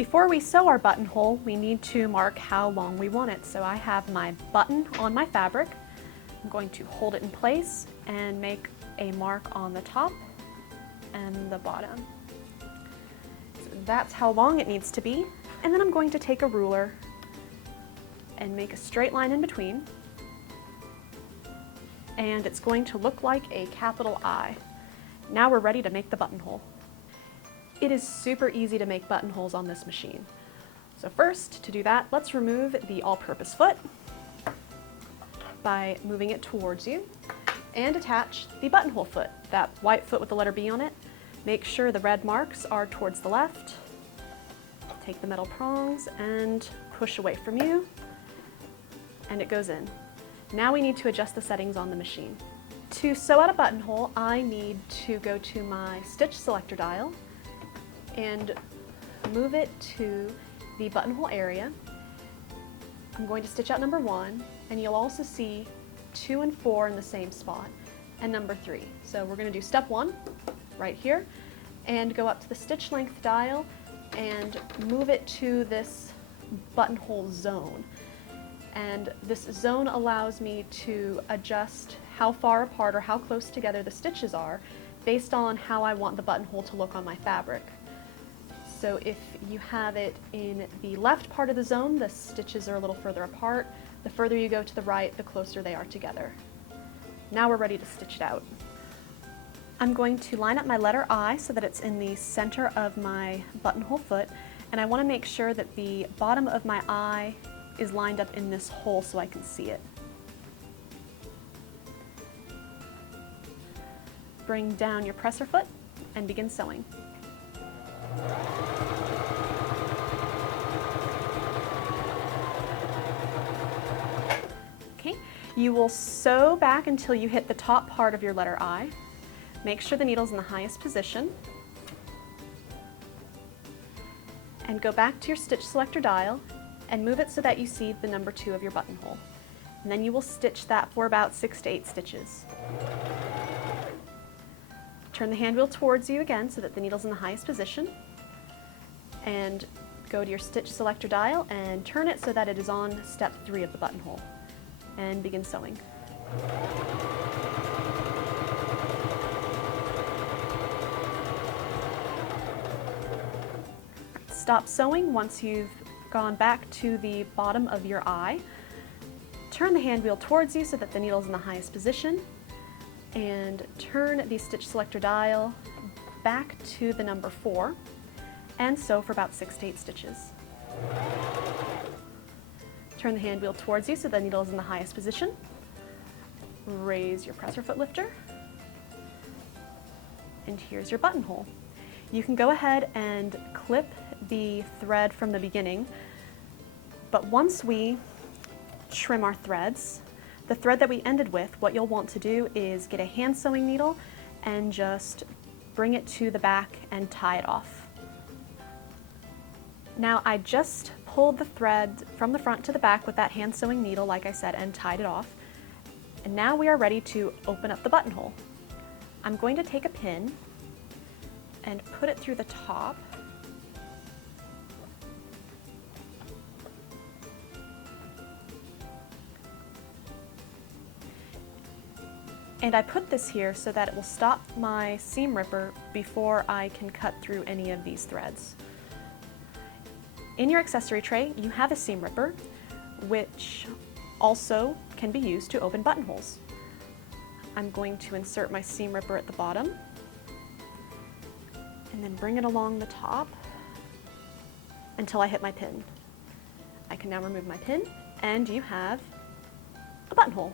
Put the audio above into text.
Before we sew our buttonhole, we need to mark how long we want it. So I have my button on my fabric. I'm going to hold it in place and make a mark on the top and the bottom. So that's how long it needs to be. And then I'm going to take a ruler and make a straight line in between. And it's going to look like a capital I. Now we're ready to make the buttonhole. It is super easy to make buttonholes on this machine. So first, to do that, let's remove the all-purpose foot by moving it towards you and attach the buttonhole foot, that white foot with the letter B on it. Make sure the red marks are towards the left. Take the metal prongs and push away from you, and it goes in. Now we need to adjust the settings on the machine. To sew out a buttonhole, I need to go to my stitch selector dial and move it to the buttonhole area. I'm going to stitch out number 1, and you'll also see 2 and 4 in the same spot, and number 3. So we're going to do step 1 right here, and go up to the stitch length dial and move it to this buttonhole zone. And this zone allows me to adjust how far apart or how close together the stitches are based on how I want the buttonhole to look on my fabric. So if you have it in the left part of the zone, the stitches are a little further apart. The further you go to the right, the closer they are together. Now we're ready to stitch it out. I'm going to line up my letter I so that it's in the center of my buttonhole foot, and I want to make sure that the bottom of my I is lined up in this hole so I can see it. Bring down your presser foot and begin sewing. Okay, you will sew back until you hit the top part of your letter I. Make sure the needle's in the highest position. And go back to your stitch selector dial and move it so that you see the number 2 of your buttonhole. And then you will stitch that for about 6 to 8 stitches. Turn the hand wheel towards you again so that the needle's in the highest position. And go to your stitch selector dial and turn it so that it is on step 3 of the buttonhole. And begin sewing. Stop sewing once you've gone back to the bottom of your I. Turn the hand wheel towards you so that the needle's in the highest position, and turn the stitch selector dial back to the number 4 and sew for about 6 to 8 stitches. Turn the hand wheel towards you so the needle is in the highest position. Raise your presser foot lifter, and here's your buttonhole. You can go ahead and clip the thread from the beginning, but once we trim our threads, the thread that we ended with, what you'll want to do is get a hand sewing needle and just bring it to the back and tie it off. Now I just pulled the thread from the front to the back with that hand sewing needle, like I said, and tied it off. And now we are ready to open up the buttonhole. I'm going to take a pin and put it through the top. And I put this here so that it will stop my seam ripper before I can cut through any of these threads. In your accessory tray, you have a seam ripper, which also can be used to open buttonholes. I'm going to insert my seam ripper at the bottom and then bring it along the top until I hit my pin. I can now remove my pin, and you have a buttonhole.